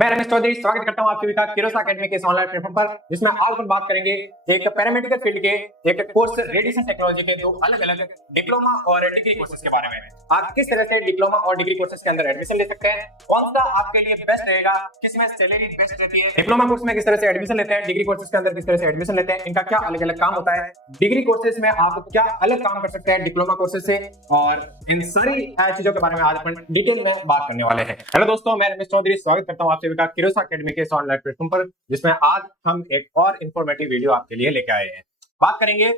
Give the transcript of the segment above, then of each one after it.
मैं रमेश चौधरी स्वागत करता हूं आप सभी का किरोसा एकेडमी के इस ऑनलाइन प्लेटफॉर्म पर, जिसमें आज हम बात करेंगे एक पैरामेडिकल फील्ड के एक कोर्स रेडिएशन टेक्नोलॉजी के दो अलग अलग डिप्लोमा और डिग्री कोर्सेज के बारे में। आप किस तरह से डिप्लोमा और डिग्री कोर्सेज के अंदर एडमिशन ले सकते हैं, कौन सा आपके लिए बेस्ट रहेगा, किसमें सैलरी बेस्ट रहती है, डिप्लोमा कोर्स में किस तरह से एडमिशन लेते हैं, डिग्री कोर्सेज के अंदर किस तरह से एडमिशन लेते हैं, इनका क्या अलग अलग काम होता है, डिग्री कोर्सेज में आप क्या अलग काम कर सकते हैं डिप्लोमा कोर्सेज से, और इन सारी चीजों के बारे में आज अपन डिटेल में बात करने वाले हैं। हेलो दोस्तों, मैं रमेश चौधरी स्वागत करता हूं आप सभी का किरोसा एकेडमी के इस ऑनलाइन प्लेटफॉर्म पर, जिसमें आज हम एक और इंफॉर्मेटिव वीडियो आपके लिए लेके आए हैं। बात करेंगे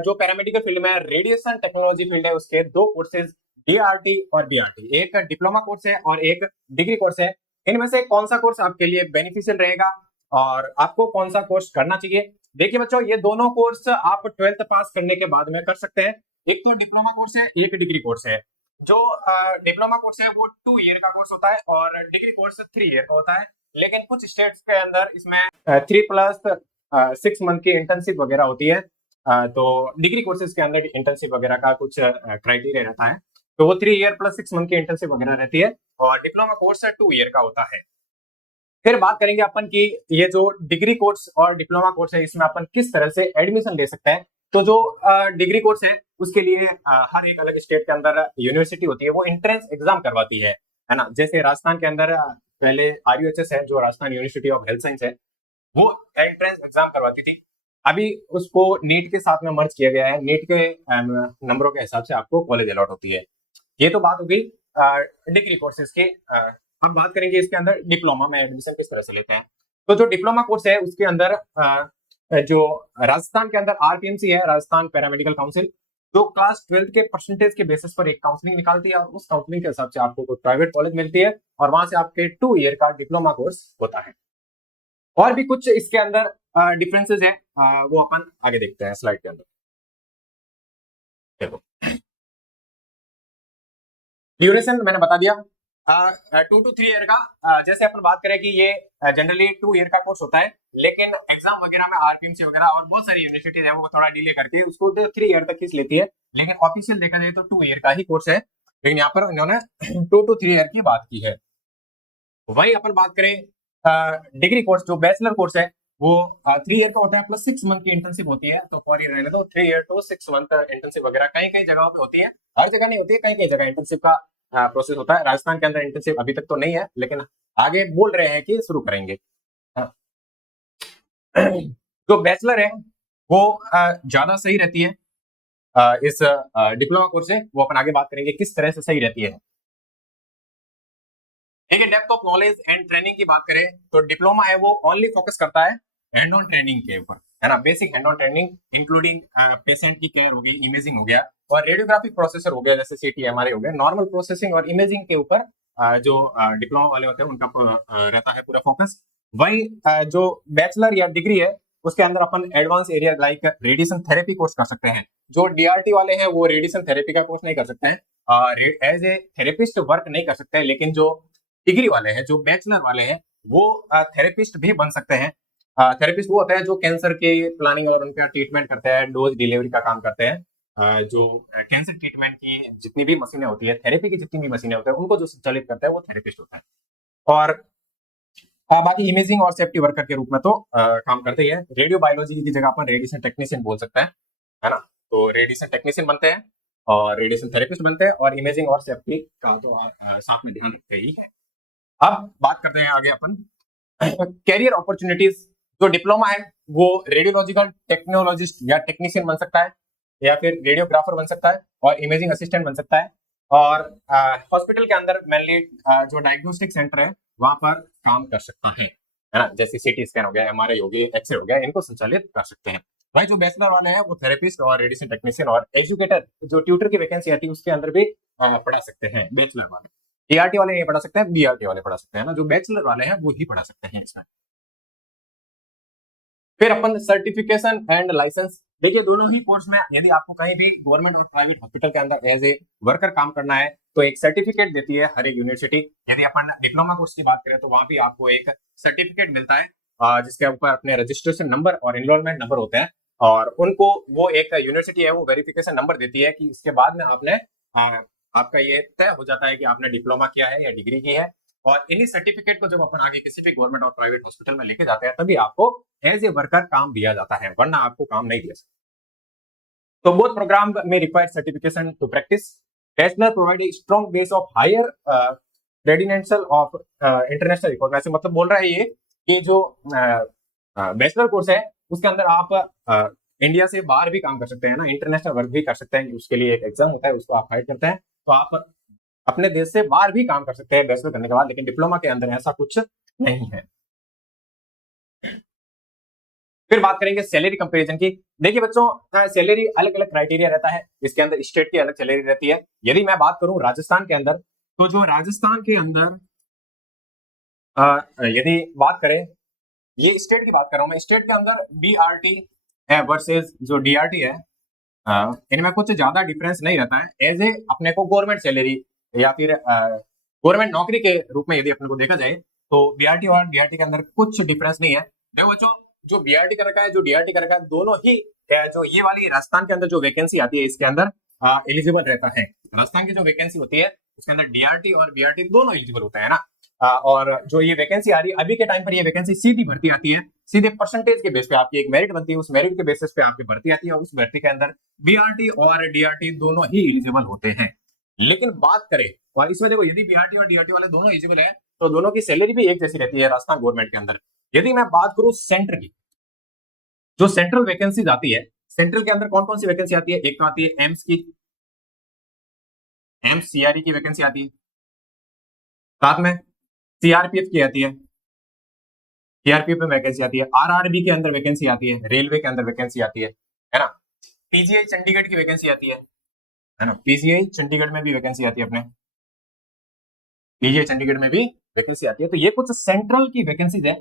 जो पैरामेडिकल फील्ड में रेडिएशन टेक्नोलॉजी फील्ड है उसके दो कोर्सेज डीआरटी और बीआरटी, एक डिप्लोमा कोर्स है और एक डिग्री कोर्स है। इनमें से कौन सा कोर्स आपके लिए बेनिफिशियल रहेगा और आपको कौन सा कोर्स करना चाहिए। देखिए बच्चों, ये दोनों कोर्स आप 12th पास करने के बाद में कर सकते हैं। एक तो डिप्लोमा कोर्स है, एक डिग्री कोर्स है। जो डिप्लोमा कोर्स है वो 2 ईयर का कोर्स होता है और डिग्री कोर्स 3 ईयर का होता है। लेकिन कुछ स्टेट्स के अंदर इसमें 3+6 मंथ की इंटर्नशिप वगैरह होती है। तो डिग्री कोर्सेज के अंदर इंटर्नशिप वगैरह का कुछ क्राइटेरिया रहता है, तो वो 3 ईयर + 6 मंथ की इंटर्नशिप वगैरह रहती है और डिप्लोमा कोर्स 2 ईयर का होता है। फिर बात करेंगे अपन की ये जो डिग्री कोर्स और डिप्लोमा कोर्स है इसमें अपन किस तरह से एडमिशन ले सकते हैं। तो जो डिग्री कोर्स है उसके लिए हर एक अलग स्टेट के अंदर यूनिवर्सिटी होती है, वो एंट्रेंस एग्जाम करवाती है ना। जैसे राजस्थान के अंदर पहले RUHS है, जो Rajasthan university of health science है, वो एंट्रेंस एग्जाम करवाती थी। अभी उसको नीट के साथ में मर्ज किया गया है। नीट के नंबरों के हिसाब से आपको कॉलेज अलॉट होती है। ये तो बात हो गई डिग्री कोर्सेज की। अब बात करेंगे इसके अंदर डिप्लोमा में एडमिशन किस तरह से लेते हैं। तो जो डिप्लोमा कोर्स है उसके अंदर जो राजस्थान के अंदर RPMC है, राजस्थान पैरामेडिकल काउंसिल, जो क्लास 12th के परसेंटेज के बेसिस पर एक काउंसलिंग निकालती है और उस काउंसलिंग के हिसाब से आपको कोई प्राइवेट कॉलेज मिलती है और वहां से आपके 2 ईयर का डिप्लोमा कोर्स होता है। और भी कुछ इसके अंदर डिफरेंसेस है, वो अपन आगे देखते हैं स्लाइड के अंदर। देखो, ड्यूरेशन मैंने बता दिया 2 to 3 ईयर का। जैसे अपन बात करें कि ये जनरली 2 ईयर का कोर्स होता है, लेकिन एग्जाम वगैरह में RPMC वगैरह और बहुत सारी यूनिवर्सिटीज है वो थोड़ा डिले करके उसको 3 ईयर तक खींच लेती है, लेकिन ऑफिशियल देखा जाए तो 2 ईयर का ही कोर्स है। लेकिन यहाँ पर इन्होंने 2 to 3 ईयर की बात की है। वही अपन बात करें डिग्री कोर्स, जो बैचलर कोर्स है वो 3 ईयर का होता है + 6 मंथ की इंटर्नशिप होती है। तो 4 ईयर रहने दो, 3 ईयर to 6 मंथ इंटर्नशिप वगैरह कई कई जगहों पे होती है, हर जगह नहीं होती है, कई कई जगह इंटर्नशिप का प्रोसेस होता है। राजस्थान के अंदर इंटर्नशिप अभी तक तो नहीं है, लेकिन आगे बोल रहे हैं कि शुरू करेंगे। जो बैचलर है वो ज्यादा सही रहती है। इस डिप्लोमा कोर्स से वो अपन आगे बात करेंगे किस तरह से सही रहती है। ठीक है, depth of knowledge and training की बात करें तो डिप्लोमा है वो ओनली फोकस करता है हैंड ऑन ट्रेनिंग के ऊपर, है ना। Basic hand on training including patient की केयर हो गई, इमेजिंग हो गया और रेडियोग्राफिक प्रोसेसर हो गया, जैसे CT MRI हो गया। नॉर्मल प्रोसेसिंग और इमेजिंग के ऊपर जो डिप्लोमा वाले होते हैं उनका रहता है पूरा फोकस। वही जो बैचलर या डिग्री है उसके अंदर अपन advance area like radiation therapy course कर सकते हैं। जो DRT वाले हैं वो रेडिएशन थेरेपी का कोर्स नहीं कर सकते हैं, एज ए थेरेपिस्ट वर्क नहीं कर सकते हैं, लेकिन जो डिग्री वाले हैं, जो बैचलर वाले हैं, वो थेरेपिस्ट भी बन सकते हैं। थेरेपिस्ट वो होते हैं जो कैंसर के प्लानिंग और उनका ट्रीटमेंट करते हैं, डोज डिलीवरी का काम करते हैं। जो कैंसर ट्रीटमेंट की जितनी भी मशीनें होती है, थेरेपी की जितनी भी मशीनें होती है, उनको जो संचालित करता है वो थेरेपिस्ट होता है। और बाकी इमेजिंग और सेफ्टी वर्कर के रूप में तो काम करते ही है। रेडियो बायोलॉजी की जगह अपन रेडिएशन टेक्नीशियन बोल सकते हैं, है ना। तो रेडिएशन टेक्नीशियन बनते हैं और रेडिएशन थेरेपिस्ट बनते हैं और इमेजिंग और सेफ्टी का तो साथ में ध्यान रखते ही है। अब बात करते हैं आगे अपन कैरियर अपॉर्चुनिटीज। जो डिप्लोमा है वो रेडियोलॉजिकल टेक्नोलॉजिस्ट या टेक्नीशियन बन सकता है, या फिर रेडियोग्राफर बन सकता है और इमेजिंग असिस्टेंट बन सकता है। और हॉस्पिटल के अंदर मेनली जो डायग्नोस्टिक सेंटर है वहां पर काम कर सकता है ना। जैसे CT स्कैन हो गया, MRI हो गई, एक्सरे हो गया, इनको संचालित कर सकते हैं। भाई जो बैचलर वाले हैं वो थेरेपिस्ट और रेडिएशन टेक्नीशियन और एजुकेटर, जो ट्यूटर की वैकेंसी आती है उसके अंदर भी पढ़ा सकते हैं बैचलर वाले। DRT वाले नहीं पढ़ा सकते हैं, BRT वाले पढ़ा सकते हैं ना। जो बैचलर वाले हैं वो ही पढ़ा सकते हैं इसमें। फिर अपन सर्टिफिकेशन एंड लाइसेंस, देखिए दोनों ही कोर्स में यदि आपको कहीं भी गवर्नमेंट और प्राइवेट हॉस्पिटल के अंदर एज ए वर्कर काम करना है तो एक सर्टिफिकेट देती है हर एक यूनिवर्सिटी। यदि अपन डिप्लोमा कोर्स की बात करें तो वहां भी आपको एक सर्टिफिकेट मिलता है जिसके ऊपर अपने रजिस्ट्रेशन नंबर और एनरोलमेंट नंबर होते हैं, और उनको वो एक यूनिवर्सिटी है वो वेरिफिकेशन नंबर देती है कि इसके बाद में आपने आपका ये तय हो जाता है कि आपने डिप्लोमा किया है या डिग्री की है। और इन्हीं सर्टिफिकेट को जब अपन आगे किसी भी गवर्नमेंट और प्राइवेट हॉस्पिटल में लेके जाते हैं तभी आपको एज ए वर्कर काम दिया जाता है, वरना आपको काम नहीं दिया सकता। तो बोथ प्रोग्राम में require certification to practice. Bachelor provide a strong base of higher credential of international recognition. मतलब बोल रहा है ये कि जो बैचलर कोर्स है उसके अंदर आप इंडिया से बाहर भी काम कर सकते हैं ना, इंटरनेशनल वर्क भी कर सकते हैं। उसके लिए एक एग्जाम होता है, उसको आप फाइट करते हैं, तो आप अपने देश से बाहर भी काम कर सकते हैं बैचलर करने के बाद। लेकिन डिप्लोमा के अंदर ऐसा कुछ नहीं है। फिर बात करेंगे सैलरी कंपैरिजन की। देखिए बच्चों, सैलरी अलग अलग क्राइटेरिया रहता है, इसके अंदर स्टेट की अलग सैलरी रहती है। यदि मैं बात करूं राजस्थान के अंदर, तो जो राजस्थान के अंदर यदि बात करें, ये स्टेट की बात कर रहा हूं मैं, स्टेट के अंदर बीआरटी है वर्सेस जो डीआरटी है, इनमें कुछ ज्यादा डिफरेंस नहीं रहता है। एज ए अपने को गवर्नमेंट सैलरी या फिर गवर्नमेंट नौकरी के रूप में यदि अपने को देखा जाए तो बीआरटी और डीआरटी के अंदर कुछ डिफरेंस नहीं है। देखो बच्चों, जो बीआरटी का रखा है, जो डीआरटी का रखा है, दोनों ही जो ये वाली राजस्थान के अंदर जो वैकेंसी आती है इसके अंदर एलिजिबल रहता है। राजस्थान की जो वैकेंसी होती है उसके अंदर डीआरटी और बीआरटी दोनों एलिजिबल होते हैं ना। और जो ये वैकेंसी आ रही है अभी के टाइम पर, ये वैकेंसी सीधी भर्ती आती है, सीधे परसेंटेज के बेस पे आपकी एक मेरिट बनती है, उस मेरिट के बेसिस पे आपकी भर्ती आती है, और उस भर्ती के अंदर बीआरटी और डीआरटी दोनों ही एलिजिबल होते हैं। लेकिन बात करें, और इसमें देखो यदि बीआरटी और डीआरटी वाले दोनों एलिजिबल है तो दोनों की सैलरी भी एक जैसी रहती है राजस्थान गवर्नमेंट के अंदर। यदि मैं बात करूं सेंटर की, जो सेंट्रल वैकेंसी आती है, सेंट्रल के अंदर कौन कौन सी वैकेंसी आती है, एक तो आती है एम्स की, एम्स सीआरई की वैकेंसी आती है, साथ में सीआरपीएफ की आती है, सीआरपीएफ में वैकेंसी आती है, आरआरबी के अंदर वैकेंसी आती है, रेलवे के अंदर वैकेंसी आती है ना। पीजीआई चंडीगढ़ की वैकेंसी आती है ना, पीजीआई चंडीगढ़ में भी वैकेंसी आती है अपने, पीजीआई चंडीगढ़ में भी वैकेंसी आती है। तो ये कुछ सेंट्रल की वैकेंसीज है।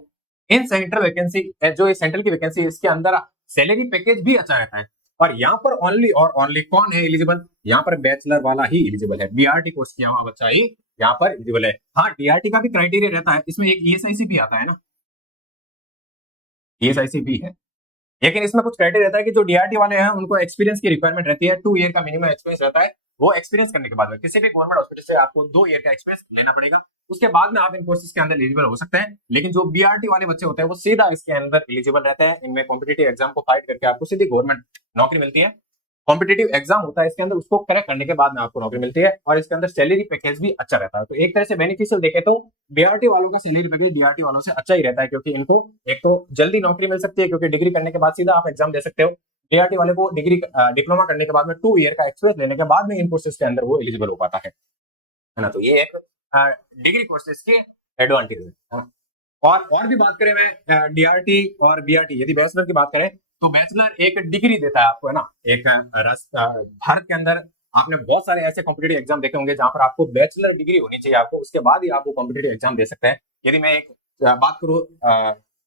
इन सेंट्रल वैकेंसी, जो ये सेंट्रल की वैकेंसी है, इसके अंदर सैलरी पैकेज भी अच्छा रहता है। और यहाँ पर ओनली और ओनली कौन है एलिजिबल, यहाँ पर बैचलर वाला ही एलिजिबल है, बीआरटी कोर्स किया हुआ बच्चा ही यहाँ पर एलिजिबल है। हाँ, डीआरटी का भी क्राइटेरिया रहता है, इसमें एक ईएसआईसी भी आता है ना, ईएसआईसी भी है। लेकिन इसमें कुछ क्राइटेरिया रहता है कि जो डीआरटी वाले हैं उनको एक्सपीरियंस की रिक्वायरमेंट रहती है, 2 ईयर का मिनिमम एक्सपीरियंस रहता है। वो एक्सपीरियंस करने के बाद में किसी भी गवर्नमेंट हॉस्पिटल से आपको 2 ईयर का एक्सपीरियंस लेना पड़ेगा, उसके बाद में आप इन कोर्सेज के अंदर एलिजिबल हो सकते हैं। लेकिन जो बीआरटी वाले बच्चे होते हैं वो सीधा इसके अंदर एलिजिबल रहते हैं। इनमें कॉम्पिटेटिव एग्जाम को फाइट करके आपको सीधी गवर्नमेंट नौकरी मिलती है। कॉम्पिटेटिव एग्जाम होता है इसके अंदर, उसको करेक्ट करने के बाद में आपको नौकरी मिलती है, और इसके अंदर सैलरी पैकेज भी अच्छा रहता है। तो एक तरह से बेनिफिशियल देखे तो बीआरटी वालों का सैलरी पैकेज डीआरटी वालों से अच्छा ही रहता है, क्योंकि इनको एक तो जल्दी नौकरी मिल सकती है, क्योंकि डिग्री करने के बाद सीधा आप एग्जाम दे सकते हो। डीआरटी वाले को डिग्री डिप्लोमा करने के बाद में 2 ईयर का एक्सपीरियंस लेने के बाद में इन कोर्सेज के अंदर वो एलिजिबल हो पाता है ना। तो ये एक डिग्री कोर्सेज के एडवांटेज है। और भी बात करें मैं डीआरटी और बीआरटी, यदि बैचलर की बात करें तो बैचलर एक डिग्री देता है आपको, है ना। एक भारत के अंदर आपने बहुत सारे ऐसे कॉम्पिटेटिव एग्जाम देखे होंगे जहां पर आपको बैचलर डिग्री होनी चाहिए आपको, उसके बाद ही आप वो कॉम्पिटेटिव एग्जाम दे सकते हैं। यदि मैं एक बात करूं,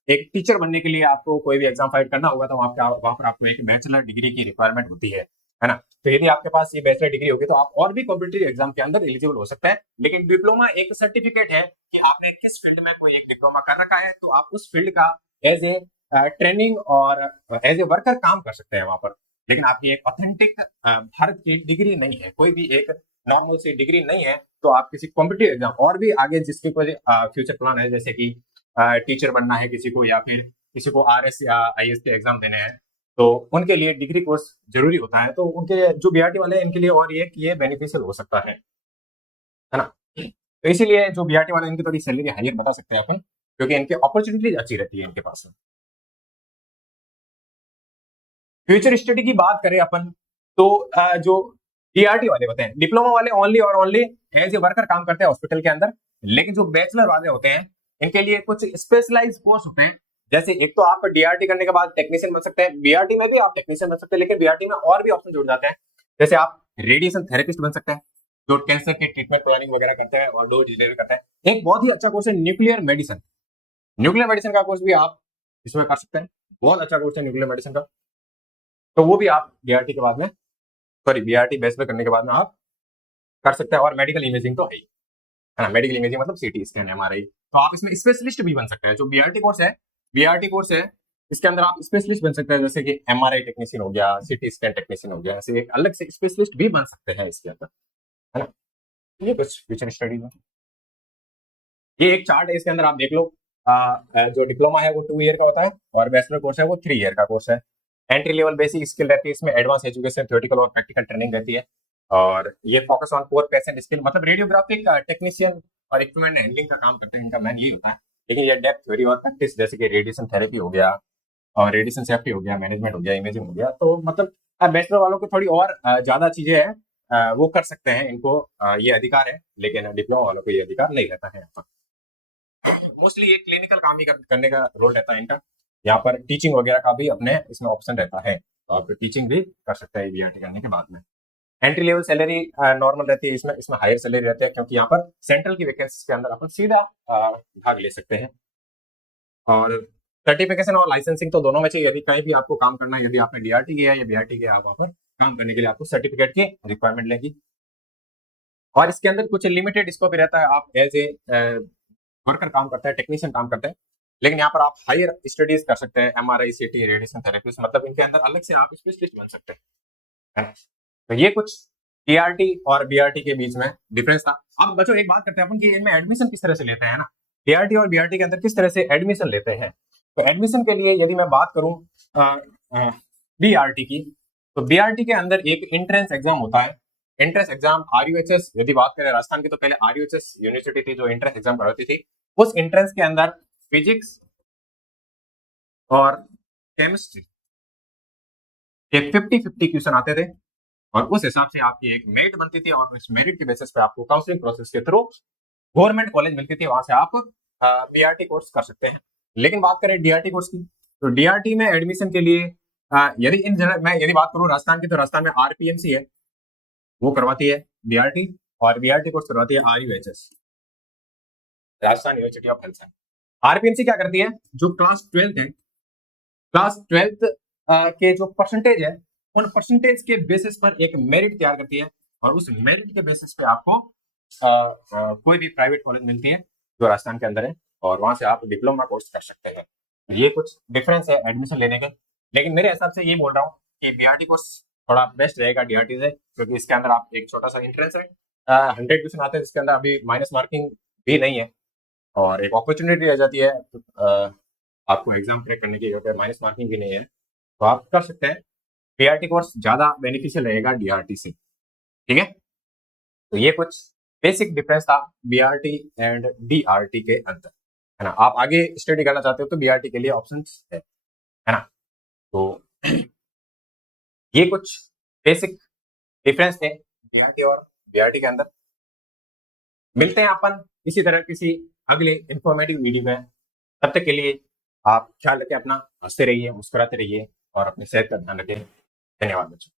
एक टीचर बनने के लिए आपको कोई भी एग्जाम फाइट करना होगा तो वहां पर आपको एक बैचलर डिग्री की रिक्वायरमेंट होती है ना। तो यदि आपके पास ये बैचलर डिग्री होगी तो आप और भी कॉम्पिटेटिव एग्जाम के अंदर एलिजिबल हो सकते हैं। लेकिन डिप्लोमा एक सर्टिफिकेट है कि आपने किस फील्ड में कोई एक डिप्लोमा कर रखा है, तो आप उस फील्ड का एज ए ट्रेनिंग और एज ए वर्कर काम कर सकते हैं वहां पर। लेकिन आपकी एक ऑथेंटिक भारत की डिग्री नहीं है, कोई भी एक नॉर्मल सी डिग्री नहीं है, तो आप किसी कॉम्पिटेटिव एग्जाम और भी आगे जिसके कोई फ्यूचर प्लान है, जैसे कि टीचर बनना है किसी को, या फिर किसी को आरएस या आईएएस के एग्जाम देने हैं, तो उनके लिए डिग्री कोर्स जरूरी होता है। तो उनके जो बीआरटी वाले हैं इनके लिए और ये बेनिफिशियल हो सकता है ना। तो इसीलिए जो बीआरटी वाले इनकी थोड़ी सैलरी हायर बता सकते हैं अपन, क्योंकि इनकी अपॉर्चुनिटीज अच्छी रहती है इनके पास। फ्यूचर स्टडी की बात करें अपन, तो जो डीआरटी वाले होते हैं, डिप्लोमा वाले ओनली और ओनली एज ए वर्कर काम करते हैं हॉस्पिटल के अंदर। लेकिन जो बैचलर वाले होते हैं इनके लिए कुछ स्पेशलाइज कोर्स होते हैं। जैसे एक तो आप डीआरटी करने के बाद टेक्नीशियन बन सकते हैं, बीआरटी में भी आप टेक्नीशियन बन सकते हैं, लेकिन बीआरटी में और भी ऑप्शन जुड़ जाते हैं। जैसे आप रेडिएशन थेरेपिस्ट बन सकते हैं, जो कैंसर के ट्रीटमेंट प्लानिंग वगैरह करता है और डोज डिलीवरी करता है। एक बहुत ही अच्छा कोर्स है न्यूक्लियर मेडिसिन, न्यूक्लियर मेडिसिन का कोर्स भी आप इसमें कर सकते हैं, बहुत अच्छा कोर्स है न्यूक्लियर मेडिसिन का। तो वो भी आप बीआरटी के बाद में, सॉरी बीआरटी बैचलर करने के बाद में आप कर सकते हैं। और मेडिकल इमेजिंग तो है ही, है ना। मेडिकल इमेजिंग मतलब सीटी स्कैन, एमआरआई, तो आप इसमें स्पेशलिस्ट भी बन सकते हैं। जो बीआरटी कोर्स है, बीआरटी कोर्स है, इसके अंदर आप स्पेशलिस्ट बन सकते हैं, जैसे कि एमआरआई टेक्नीशियन हो गया, सीटी स्कैन टेक्नीशियन हो गया, ऐसे एक अलग से स्पेशलिस्ट भी बन सकते हैं इसके अंदर, है ना। ये कुछ फ्यूचर स्टडी में ये एक चार्ट है, इसके अंदर आप देख लो। जो डिप्लोमा है वो 2 ईयर का होता है और बैचलर कोर्स है वो 3 ईयर का कोर्स है। एंट्री लेवल बेसिक स्किल रहती है, इसमें एडवांस एजुकेशन, थ्योरेटिकल और प्रैक्टिकल ट्रेनिंग रहती है। और ये focus on core patient skill, मतलब रेडियोग्राफिक टेक्नीशियन और इक्विपमेंट हैंडलिंग का काम करते हैं, इनका मेन यही होता है। लेकिन ये डेप्थ थ्योरी और प्रैक्टिस, जैसे कि रेडिएशन थेरेपी हो गया और रेडिएशन सेफ्टी हो गया, मैनेजमेंट हो गया, इमेजिंग हो गया, तो मतलब बैचलर वालों को थोड़ी और ज्यादा चीजें हैं, वो कर सकते हैं, इनको ये अधिकार है। लेकिन डिप्लोमा वालों को ये अधिकार नहीं रहता है। यहाँ पर मोस्टली ये क्लिनिकल काम ही करने का रोल रहता है इनका। यहाँ पर टीचिंग वगैरह का भी अपने इसमें ऑप्शन रहता है, तो आप टीचिंग भी कर सकते हैं बीआरटी करने के बाद में। एंट्री लेवल सैलरी नॉर्मल रहती है, इसमें इसमें हायर सैलरी रहती है, क्योंकि यहाँ पर सेंट्रल की वैकेंसी के अंदर अपन सीधा भाग ले सकते हैं। और सर्टिफिकेशन और लाइसेंसिंग तो दोनों में चाहिए। यदि कहीं भी आपको काम करना है, यदि आपने डीआरटी किया या बीआरटी किया, आप वहां पर काम करने के लिए आपको सर्टिफिकेट की रिक्वायरमेंट लेगी। और इसके अंदर कुछ लिमिटेड स्कोप रहता है, आप एज ए वर्कर काम करते हैं, टेक्नीशियन काम करते हैं, लेकिन यहाँ पर आप हायर स्टडीज कर सकते हैं, एमआरआई, सीटी, रेडिएशन थेरेपिस्ट, मतलब इनके अंदर अलग से आप स्पेशलिस्ट बन सकते हैं, है ना। तो ये कुछ टीआरटी और बीआरटी के बीच में डिफरेंस था। अब बच्चों एक बात करते हैं अपन कि इनमें एडमिशन किस तरह से लेते हैं ना, टीआरटी और बीआरटी के अंदर किस तरह से एडमिशन लेते हैं। तो एडमिशन के लिए यदि मैं बात करूं बीआरटी की, तो बीआरटी के अंदर एक एंट्रेंस एग्जाम होता है। एंट्रेंस एग्जाम आरयूएचएस, यदि बात करें राजस्थान की, तो पहले आरयूएचएस यूनिवर्सिटी थी जो एंट्रेंस एग्जाम कराती थी। उस एंट्रेंस के अंदर फिजिक्स और केमिस्ट्री के 50-50 क्वेश्चन आते थे, और उस हिसाब से आपकी एक मेरिट बनती थी, और उस मेरिट के बेसिस पे आपको काउंसलिंग प्रोसेस के थ्रू गवर्नमेंट कॉलेज मिलती थी, वहां से आप बीआरटी कोर्स कर सकते हैं। लेकिन बात करें डीआरटी कोर्स की, तो डीआरटी में एडमिशन के लिए यदि इन जनरल मैं यदि बात करूं राजस्थान की, तो राजस्थान में आरपीएमसी है, वो करवाती है बीआरटी, और बीआरटी कोर्स करवाती है RUHS, Rajasthan university of health. RPMC क्या करती है, जो क्लास 12th है, क्लास 12th के जो परसेंटेज है, उन परसेंटेज के बेसिस पर एक मेरिट तैयार करती है, और उस मेरिट के बेसिस पे आपको कोई भी प्राइवेट कॉलेज मिलती है जो राजस्थान के अंदर है, और वहां से आप डिप्लोमा कोर्स कर सकते हैं। ये कुछ डिफरेंस है एडमिशन लेने के। लेकिन मेरे हिसाब से ये बोल रहा हूँ कि बीआरटी कोर्स थोड़ा बेस्ट रहेगा डीआरटी से, क्योंकि इसके अंदर आप एक छोटा सा इंट्रेंस है, 100 क्वेश्चन आते हैं, जिसके अंदर अभी माइनस मार्किंग भी नहीं है, और एक अपॉर्चुनिटी रह जाती है आपको एग्जाम क्रैक करने की, अगर माइनस मार्किंग भी नहीं है तो आप कर सकते हैं। बीआरटी कोर्स ज्यादा बेनिफिशियल रहेगा डीआरटी से, ठीक है। तो ये कुछ बेसिक डिफरेंस था बीआरटी एंड डीआरटी के अंदर, है ना। आप आगे स्टडी करना चाहते हो तो बीआरटी के लिए ऑप्शंस है ना। तो ये कुछ बेसिक डिफरेंस थे डीआरटी और बीआरटी के अंदर। मिलते हैं अपन इसी तरह किसी अगले इंफॉर्मेटिव वीडियो में, तब तक के लिए आप ख्याल रखें अपना, हंसते रहिए, मुस्कुराते रहिए, और अपनी सेहत का ध्यान रखें। धन्यवाद बच्चों।